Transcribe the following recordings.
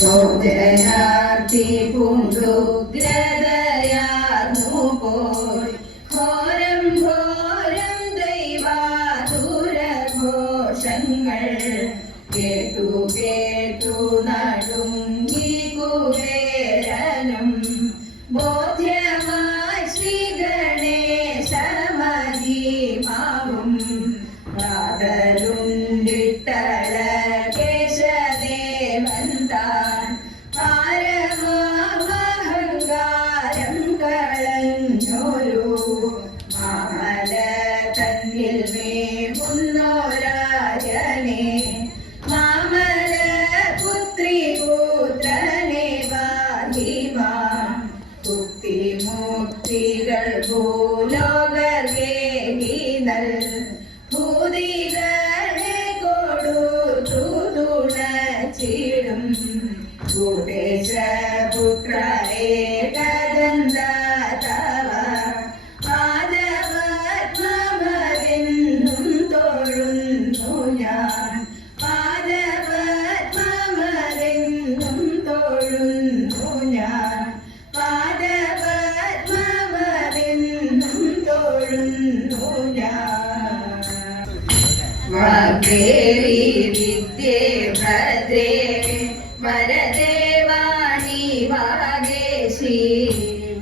ഭോജനാർത്ഥി പൂണ്ടുഗ്രതയാർന്നു പോയി ഘോരം ഘോരം ദൈവാതുരഘോഷങ്ങൾ കേട്ടു കേട്ടു നടുങ്ങി കുബേരനും ബോധ്യമായി ശ്രീ ഗണേശമതിമാവും കാതലുണ്ടിട്ടള കേശദേവൻ താൻ പാരമഹങ്കാരം കളഞ്ഞൊരു മാമല തന്നിൽ മേമുന്നോരാജനെ മാമല പുത്രി പുത്രനെ ബാധിമാ മുക്തികൾ ഭൂലോകേകിനൽ ഭൂതികളെ കൊടുത്തു തുണച്ചിടും ഭൂദേശപുത്ര ഏകദന്ത തവ പാദപദ്മമെന്നും തൊഴുന്നു ഞാൻ പാദപദ്മമെന്നും തൊഴുന്നു ഞാൻ വാഗ്ദേവി വിദ്യേ ഭദ്രേ വരദേ വാണി വാഗേശി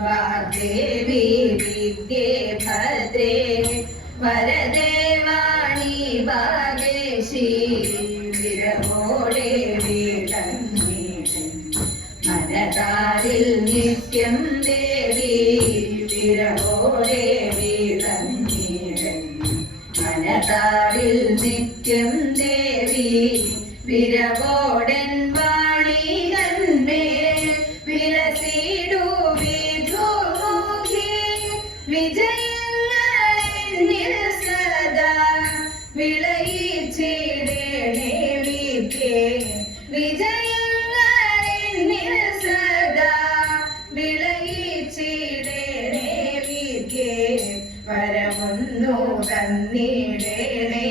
വാഗ്ദേവി വിദ്യേ ഭദ്രേ വരദേ വാണി വാഗേശി വിരവോടെ വീടങ്ങീടൻ മനതാരിൽ നിത്യം ദേവി വിരവോടെ വീടങ്ങീടൻ മനതാരിൽ നിത്യം ദേവി വിരവോടൻ വാണികന്മേൽ വിലസിടു വിധുമുഖി വിജയങ്ങളിൽ സദാ വിളയിച്ചിടേണേ വിദ്യേ വിജയങ്ങളിൽ സദാ വിളയിച്ചിടേണേ വിദ്യേ വരമൊന്നു തന്നിടേണേ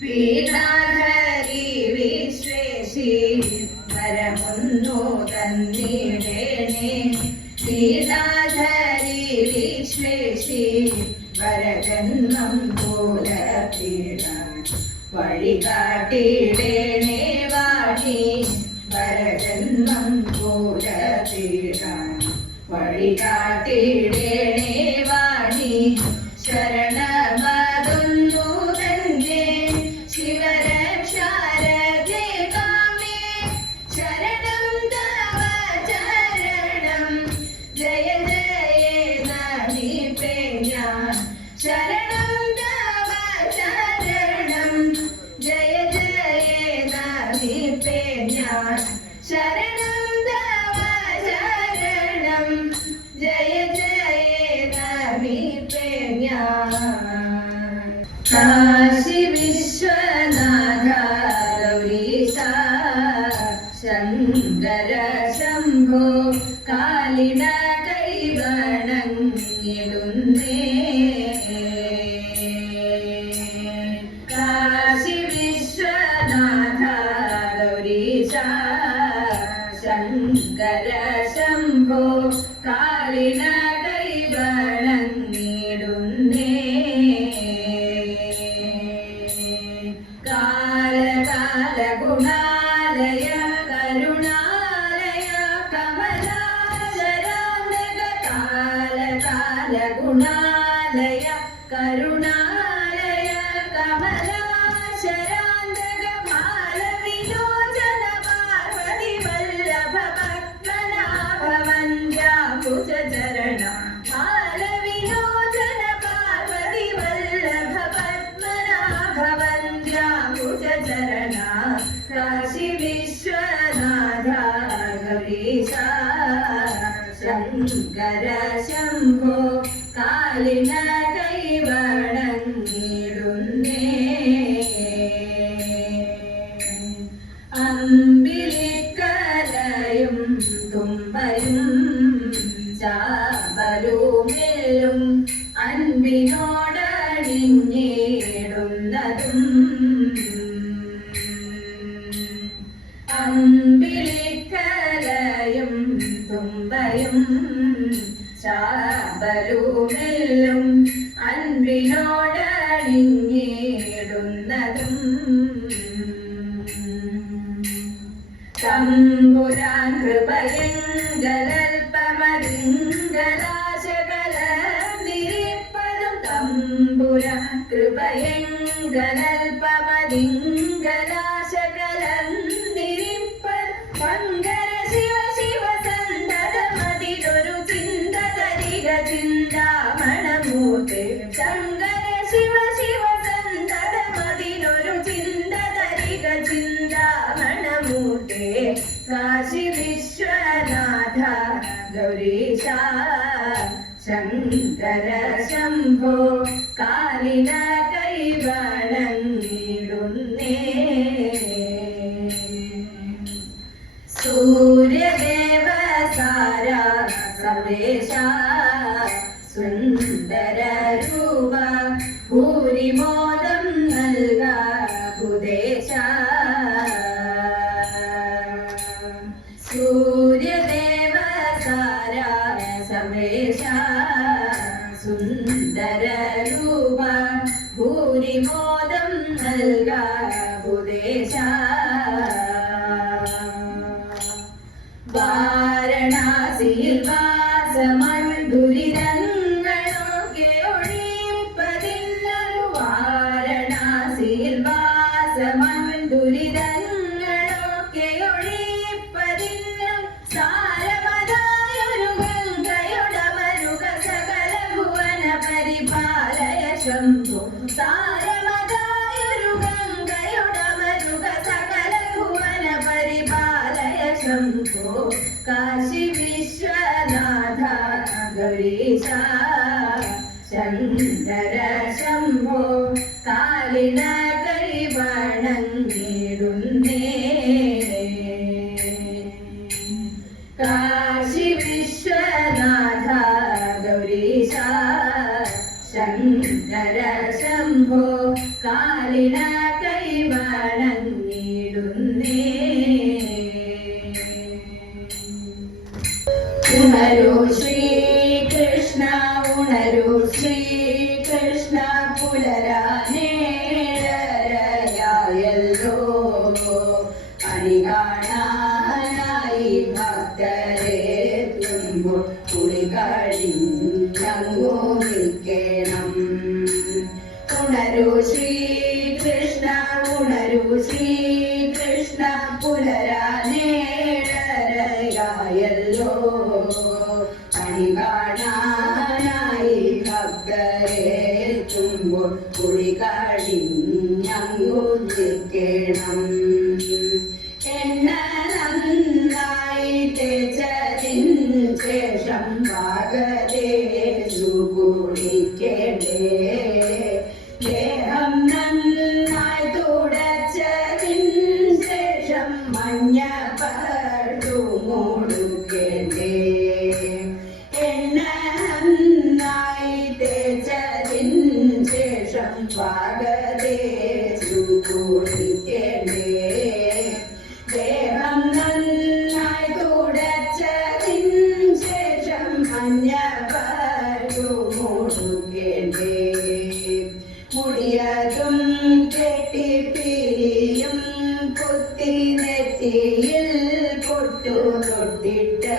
വീണാധരി വിശ്വേശി വരമൊന്നു തന്നിടേണേ വീണാധരി വിശ്വേശി വരജന്മം പോലീടാൻ വഴികാട്ടിടേണേ വാണി വരജന്മം പോലീടാൻ വഴികാട്ടിടേണേ വാണി ശരണമതൊന്നു തന്നെ ശിവരക്ഷാരേ കാമേ ശരണം തവ ചരണം ജയ ജയ നമിപ്പേ ഞാൻ ശരണം തവ ചരണം ജയ ജയ നമിപ്പേ ഞാൻ ശരണം തവ ചരണം ജയ ജയ നമിപ്പേ ഞാൻ കാശി വിശ്വനാഥ ഗൗരീശ ശങ്കര ശംഭോ കാലിട കൈവണങ്ങിടുന്നേ കാശി വിശ്വനാഥ ഗൗരീശ ശങ്കര ശംഭോ കാലിട കൈവണങ്ങിടുന്നേ കാലകാല ഗുണാലയ കരുണാലയ കമലാചരാന്തക കാലകാല ഗുണാലയ കരുണാലയ കമലാചരാന്തക ബാലവിലോചന പാർവതി വല്ലഭ പത്മനാഭ വന്ദ്യാംബുജ ചരണ ബാലവിലോചന പാർവതി വല്ലഭ പത്മനാഭ വന്ദ്യാംബുജ ചരണ കാശി വിശ്വനാഥ ഗൗരീശ ശങ്കര ശംഭോ കാലിന കൈവണങ്ങിടുന്നേ അമ്പിളിക്കലയും തുമ്പയും ചാമ്പലുമെല്ലും അൻപിനോടണിഞ്ഞിടുന്നതും അമ്പിളിക്ക തമ്പുരാൻ കൃപയങ്കലൽപമതിങ്കലാശകലർന്നിരിപ്പതും തമ്പുരാൻ കൃപയങ്കലൽപമതിങ്കലാശകലർന്നിരിപ്പതും ശങ്കര ശിവ ശിവ സന്തതമതിലൊരു ചിന്തതരിക ചിന്താമണമൂർത്തി ശങ്കര ശിവ ശിവ സന്തതമതിലൊരു ചിന്തതരിക ചിന്താമണമൂർത്തി കാശി വിശ്വനാഥ ഗൗരീശ ശങ്കര ശംഭോ കാലിന കൈവണങ്ങിടുന്നേ സൂര്യദേവ സാര സർവേശ സുന്ദര രൂപ ഭൂരിമോദം നൽക ഭൂദേശ സൂര്യദേവ സാര സർവേശ സുന്ദര രൂപ ഭൂരിമോദം നൽക ഭൂദേശ വാരണാസിയിൽ വാസമൺദുരിതങ്ങളൊക്കെ ഒഴിപ്പതിന്നൊരു വാരണാസിയിൽ വാസമൺദുരിതങ്ങളൊക്കെ ഒഴിപ്പതിന്നും സാരമതായൊരു ഗംഗയുടമരുക സകല ഭുവന പരിപാലയ ശംഭു സാരമതായൊരു ഗംഗയുടമരുക സകല ഭുവന പരിപാലയ ശംഭോ കാശി വിശ്വനാഥ ഗൗരീശ ശങ്കര ശംഭോ കാലിന കൈവണങ്ങിടുന്നേ കാശി വിശ്വനാഥ ഗൗരീശ ശങ്കര ശംഭോ കാലിന കൈവണങ്ങിടുന്നേ ഉണരൂ ശ്രീകൃഷ്ണ ഉണരൂ ശ്രീകൃഷ്ണ പുലരാനേഴരയായല്ലോ അണി കാണാനായി ഭക്തരെത്തുമ്പോൾ കുളി കഴിഞ്ഞങ്ങു നിൽക്കണം ഉണരൂ ശ്രീകൃഷ്ണ ഉണരൂ ശ്രീകൃഷ്ണ പുലരാനേഴരയായല്ലോ അണി കാണാനായി ഭക്തരെത്തുമ്പോൾ കുളി കഴിഞ്ഞങ്ങു നിൽക്കണം എണ്ണ നന്നായി തേച്ചതിന് ശേഷം ഭാഗതേഷു കുളിക്കണ്ടേ ദേഹം നന്നായി തുടച്ചതിന് ശേഷം മഞ്ഞപ്പട്ടു മൂടുക്കണ്ടേ എണ്ണ നന്നായി തേച്ചതിന് ശേഷം ഭാഗതേഷു കുളിക്കണ്ടേ ദേഹം നന്നായി തുടച്ചതിന് ശേഷം മഞ്ഞപ്പട്ടു മൂടുക്കണ്ടേ മുടിയതും കെട്ടിപ്പിരിയും കുത്തി നെറ്റിയിൽ പൊട്ടു തൊട്ടിട്ട്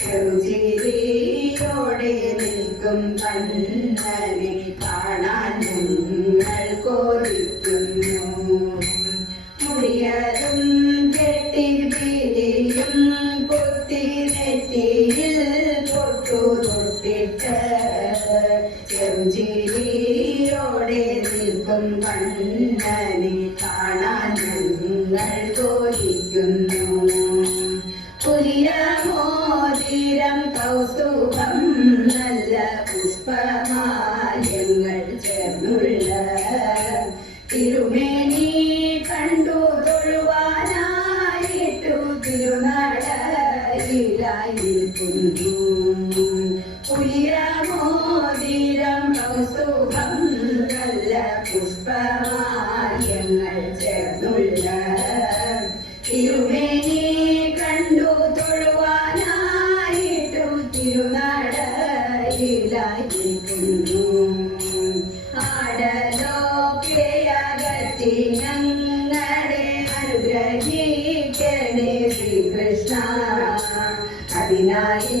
ചെറുചിരിയോടെ നിൽക്കും കണ്ണനെ കാണാൻ ഞങ്ങൾ കൊതിക്കുന്നു മുടിയതും കെട്ടിപ്പിരിയും കുത്തി നെറ്റിയിൽ പൊട്ടു തൊട്ടിട്ട് ചെറുചിരിയോടെ നിൽക്കും കണ്ണനെ കാണാൻ ഞങ്ങൾ കൊതിക്കുന്നു പുലിയമോതിരം കൗസ്തുഭം നല്ല പുഷ്പമാല്യങ്ങൾ ചേർന്നുള്ള തിരുമേനി കണ്ടു തൊഴുവാനായിട്ടു തിരുനടയിലായി നിൽക്കുന്നു പുലിയമോതിരം കൗസ്തുഭം നല്ല പുഷ്പമാല്യങ്ങൾ ചേർന്നുള്ള തിരുമേനി കണ്ടു തൊഴുവാനായിട്ടു തിരുനടയിലായി നിൽക്കുന്നു ആടലോക്കെ അകറ്റി ഞങ്ങളെ അനുഗ്രഹിക്ക അതിനായി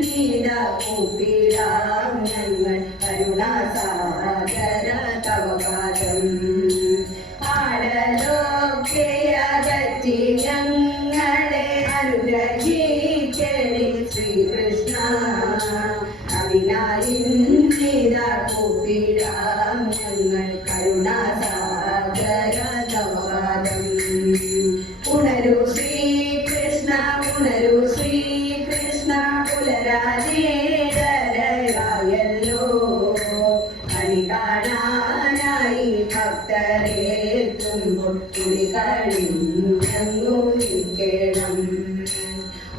നീതാ കൂപ്പിടാം ഞങ്ങൾ കരുണാസാഗര തവ പാദം ആടലൊക്കെ അകറ്റി ഞങ്ങളെ അനുഗ്രഹിക്കണേ ശ്രീകൃഷ്ണ അതിനായി നീതാ കൂപ്പിടാം ഞങ്ങൾ കരുണാസാഗര തവ പാദം ഉണരൂ ശ്രീകൃഷ്ണ ഉണരൂ ശ്രീകൃഷ്ണ പുലരാജേതരയായല്ലോ കണി കാണാനായി ഭക്തരെ എത്തുമ്പോൾ കുളി കഴിഞ്ഞു നിൽക്കണം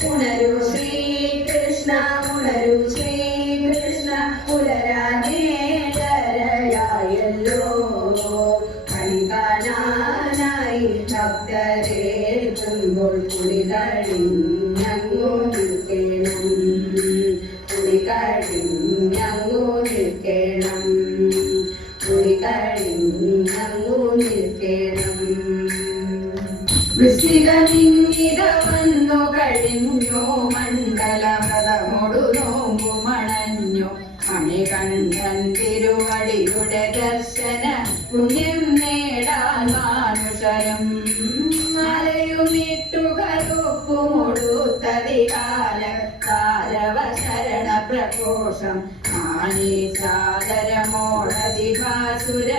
ഉണരൂ ശ്രീകൃഷ്ണ ഉണരൂ ശ്രീകൃഷ്ണ പുലരാജേതരയായല്ലോ കണി കാണാനായി ഭക്തരെ എത്തുമ്പോൾ കുളി കഴിഞ്ഞു നിൽക്കണം കുളി കഴിഞ്ഞു നിൽക്കണം കുളി കഴിഞ്ഞു നിൽക്കണം വൃശ്ചികനിന്നിത വന്നു കഴിഞ്ഞു മണ്ഡലവ്രതമൊടു നോമ്പു മണഞ്ഞു മണികണ്ഠൻ തിരുവടിയുടെ ദർശന പുണ്യം നേടാൻ മാനുഷരും മലയുമിട്ടു കറുപ്പുമുടുത്തതികാല കാലവ ശരണ പ്രഘോഷം ആണി സാദരമോടതിഭാസുര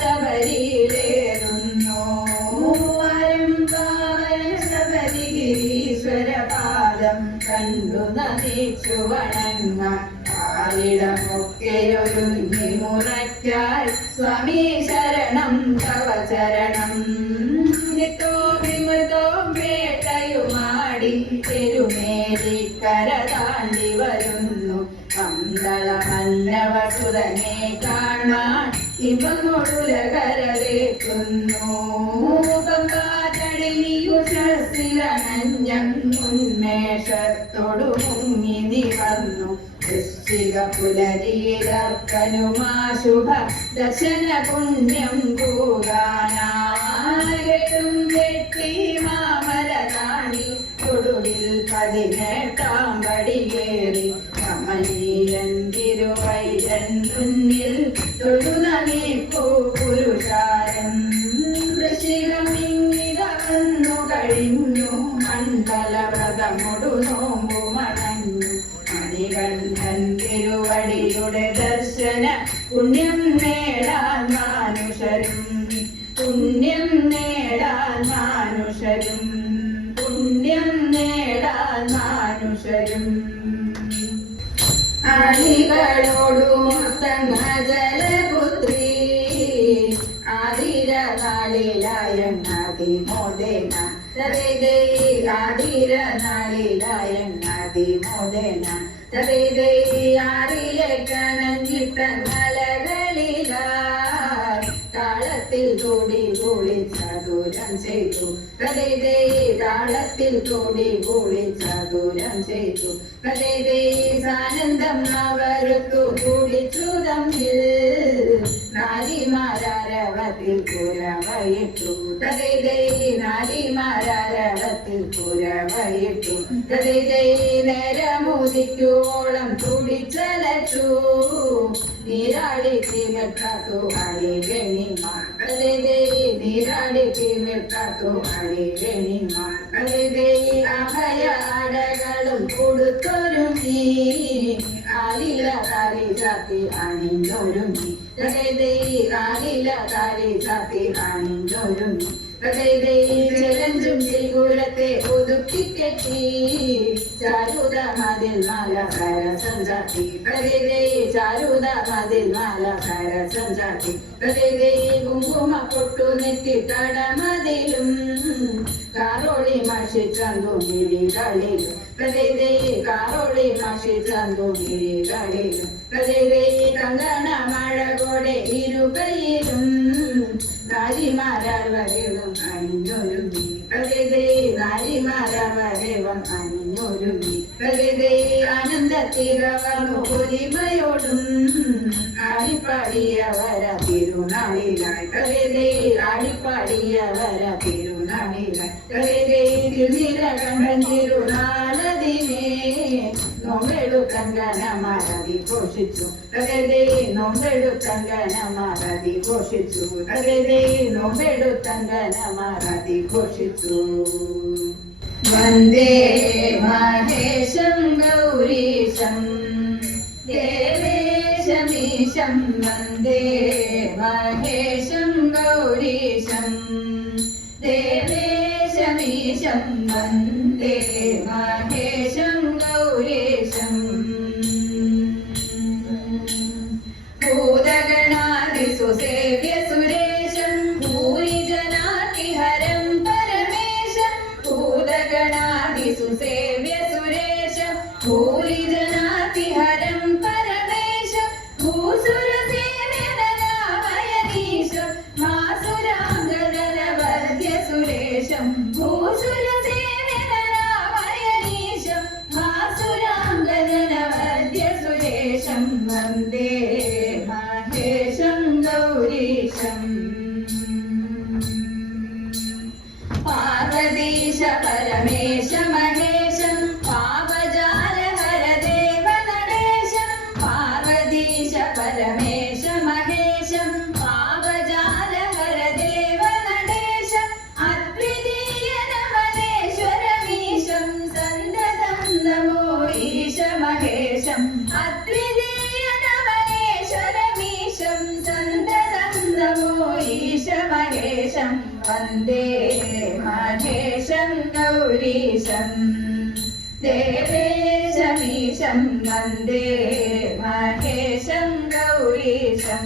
ശബരിയിലേറുന്നു മൂവരും പാവന ശബരിഗിരീശ്വര പാദം കണ്ടു നദിച്ചു വണങ്ങാൻ കാലിടമൊക്കെയൊരുങ്ങി മുറയ്ക്കായി സ്വാമി ശരണം തവ ചരണം നിത്തോ വിമൃതോ വേട്ടയുമാടി തിരുമേലിക്കര താണ്ടി വരുന്നു പന്തള മന്നവസുതനെ കാണാൻ ഇവനൊടുലകരവേക്കുന്നു ഉന്മേഷത്തോടു മുങ്ങി നിവർന്നു വൃശ്ചിക പുലരിയിലർക്കനുമാശുഭ ദർശന പുണ്യം കൂടാനായിട്ടും വെട്ടി മാമല താണ്ടി തൊടുവിൽ 18 പടിയേറി കമനീയൻ തിരുവൈരൻ മുന്നിൽ തൊടുനീക്കൂ പുരുഷാരം വൃശ്ചികമിങ്ങിത വന്നു കഴിഞ്ഞു മണ്ഡലവ്രതമൊടു നോമ്പു മണഞ്ഞു മണികണ്ഠൻ തിരുവടിയുടെ ദർശന പുണ്യം നേടാൻ മാനുഷരും പുണ്യം നേടാൻ മാനുഷരും പുണ്യം നേടാൻ മാനുഷരും അണികളോടു ജലപുത്രി ആതിര നാളിലായങ്ങാതിമോദേന ആതിര നാളിലായങ്ങാതിമോദേന ആറിലെ കണഞ്ഞിട്ട മലകളിലായി താളത്തിൽ കൂടി കൂളി ചതുരം ചെയ്തു താളത്തിൽ കൂടി കൂളി ചതുരം ചെയ്തു സാനന്ദം അവരുത്തു കൂടിച്ചു തമ്മിൽ നാരിമാരവത്തിൽ പുരവയിട്ടു നാരിമാരവത്തിൽ പുരവയിട്ടു നേരമുദിക്കുവോളം തുടിച്ചലച്ചു നീരാടി തിമിർക്കാത്തു അഴികണിമ നീരാടി തിമിർക്കാത്തു അഴികണിമ അഭയാടകളും കൊടുത്തൊരുങ്ങി ആലില താലി ചാത്തി അണിഞ്ഞൊരുങ്ങി ആലില താലി ചാത്തി അണിഞ്ഞൊരുങ്ങി ചെലഞ്ചും ചിഗുരത്തെ ഒതുക്കിക്കെട്ടി ചാരുത മതിൽ മാല സരസം ചാത്തി ചാരുത മതിൽ മാല സരസം ചാത്തി കുങ്കുമ പൊട്ടു നെറ്റി തടമതിലും കാറോളി മഷി ചന്തു മിഴികളിലും കാറോളി മഷി ചന്തു മിഴികളിലും കങ്കണ മഴകോടെ ഇരുകയിലും നാരിമാരവരേവം അണിഞ്ഞൊരുങ്ങി നാരിമാരവരേവം അണിഞ്ഞൊരുങ്ങി ആനന്ദത്തിരവർന്നു പൊലിമയോടും ആടിപ്പാടിയവര തിരുനാളിലായി ആടിപ്പാടിയവര തിരുനാളിലായി തിരുനിലകണ്ഠൻ തിരുനാളതിനെ നോമ്പെടുത്തങ്കനമാരതി ഘോഷിച്ചു പ്രകൃതി നോമ്പെടുത്തങ്കനമാരതി ഘോഷിച്ചു പ്രകൃതി നോമ്പെടുത്തങ്കനമാരതി ഘോഷിച്ചു വന്ദേ മഹേശം ഗൗരീശം ദേവേശമീശം വന്ദേ മഹേശം ഗൗരീശം ദേവേശമീശം വന്ദേ മഹേശം ഗൗരീശം ഭൂതഗണാദിസുസേവ്യ സുരേശം ഭൂരിജനാതിഹരം പരമേശം ഭൂതഗണാദിസുസേവ്യ സുരേശം ഭൂരിജനാതിഹരം പരമേശം ഭൂസുരസേവ്യനരാമയനീശം മാസുരാംഗനവദ്യ സുരേശം ഭൂസുരസേവ്യനരാമയനീശം മാസുരാംഗനവദ്യ സുരേശം വന്ദേ മഹേശം ഗൗരീശം പാർവതീശ പരമേശ മഹേശം പാപജാലഹര ദേവനടേശം പാർവതീശ പരമേശ മഹേശം പാപജാലഹര ദേവനടേശം അദ്വിതീയ നമനേശ്വരമീശം സന്തതം നമോ ഈശ മഹേശം അദ്വിതീയ നമനേശ്വരമീശം സന്തതം നമോ ഈശ മഹേശം വന്ദേ മഹേശം ഗൗരീശം ദേവേശമീശം വന്ദേ മഹേശം ഗൗരീശം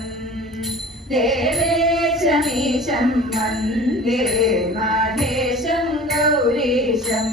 ദേവേശമീശം വന്ദേ മഹേശം ഗൗരീശം